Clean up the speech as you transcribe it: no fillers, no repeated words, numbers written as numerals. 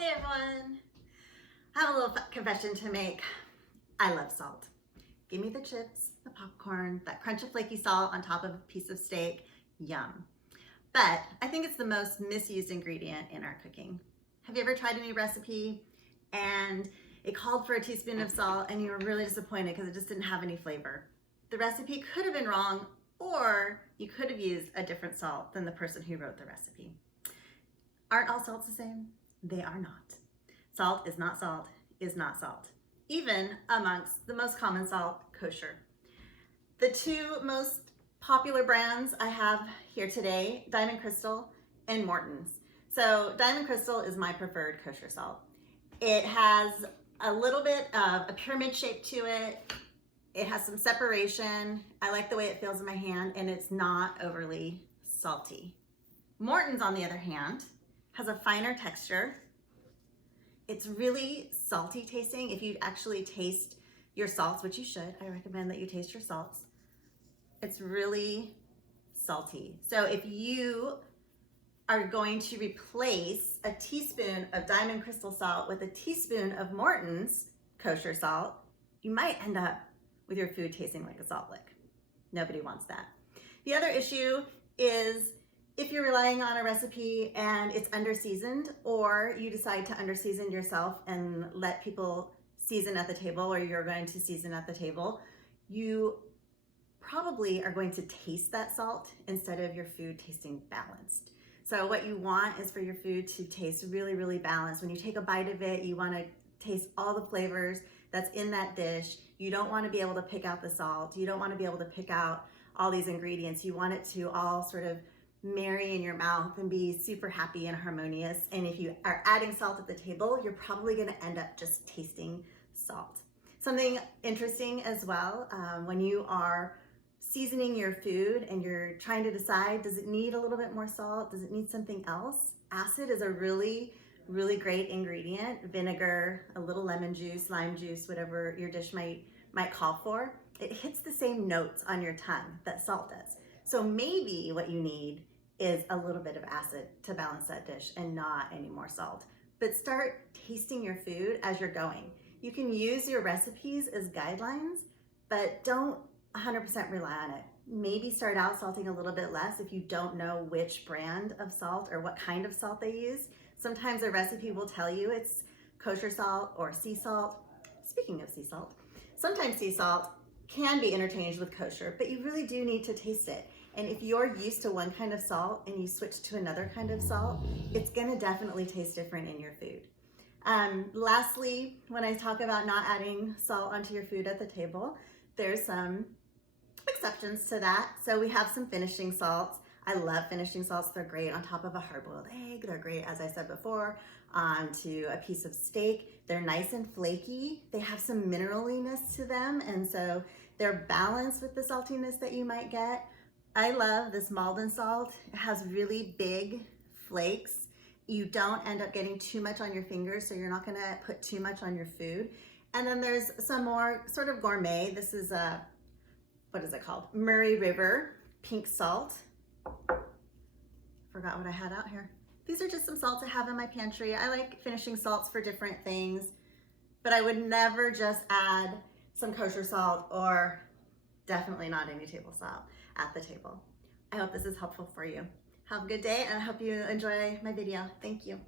Hey everyone! I have a little confession to make. I love salt. Give me the chips, the popcorn, that crunch of flaky salt on top of a piece of steak. Yum. But I think it's the most misused ingredient in our cooking. Have you ever tried a new recipe and it called for a teaspoon of salt and you were really disappointed because it just didn't have any flavor? The recipe could have been wrong, or you could have used a different salt than the person who wrote the recipe. Aren't all salts the same? They are not. Salt is not salt, is not salt. Even amongst the most common salt, kosher. The two most popular brands I have here today, Diamond Crystal and Morton's. So Diamond Crystal is my preferred kosher salt. It has a little bit of a pyramid shape to it. It has some separation. I like the way it feels in my hand, and it's not overly salty. Morton's, on the other hand, has a finer texture. It's really salty tasting. If you actually taste your salts, which you should, I recommend that you taste your salts. It's really salty. So if you are going to replace a teaspoon of Diamond Crystal salt with a teaspoon of Morton's kosher salt, you might end up with your food tasting like a salt lick. Nobody wants that. The other issue is if you're relying on a recipe and it's underseasoned, or you decide to underseason yourself and let people season at the table, or you're going to season at the table, you probably are going to taste that salt instead of your food tasting balanced. So what you want is for your food to taste really, really balanced. When you take a bite of it, you want to taste all the flavors that's in that dish. You don't want to be able to pick out the salt. You don't want to be able to pick out all these ingredients. You want it to all sort of marry in your mouth and be super happy and harmonious. And if you are adding salt at the table, you're probably going to end up just tasting salt. Something interesting as well, when you are seasoning your food and you're trying to decide, does it need a little bit more salt? Does it need something else? Acid is a really, really great ingredient. Vinegar, a little lemon juice, lime juice, whatever your dish might call for. It hits the same notes on your tongue that salt does. So maybe what you need is a little bit of acid to balance that dish and not any more salt. But start tasting your food as you're going. You can use your recipes as guidelines, but don't 100% rely on it. Maybe start out salting a little bit less if you don't know which brand of salt or what kind of salt they use. Sometimes a recipe will tell you it's kosher salt or sea salt. Speaking of sea salt, sometimes sea salt can be interchanged with kosher, but you really do need to taste it. And if you're used to one kind of salt and you switch to another kind of salt, it's gonna definitely taste different in your food. Lastly, when I talk about not adding salt onto your food at the table, there's some exceptions to that. So we have some finishing salts. I love finishing salts. They're great on top of a hard-boiled egg. They're great, as I said before, onto a piece of steak. They're nice and flaky. They have some mineraliness to them, and so they're balanced with the saltiness that you might get. I love this Maldon salt. It has really big flakes. You don't end up getting too much on your fingers, so you're not gonna put too much on your food. And then there's some more sort of gourmet. This is a, what is it called? Murray River pink salt. Forgot what I had out here. These are just some salts I have in my pantry. I like finishing salts for different things, but I would never just add some kosher salt, or definitely not any table salt at the table. I hope this is helpful for you. Have a good day, and I hope you enjoy my video. Thank you.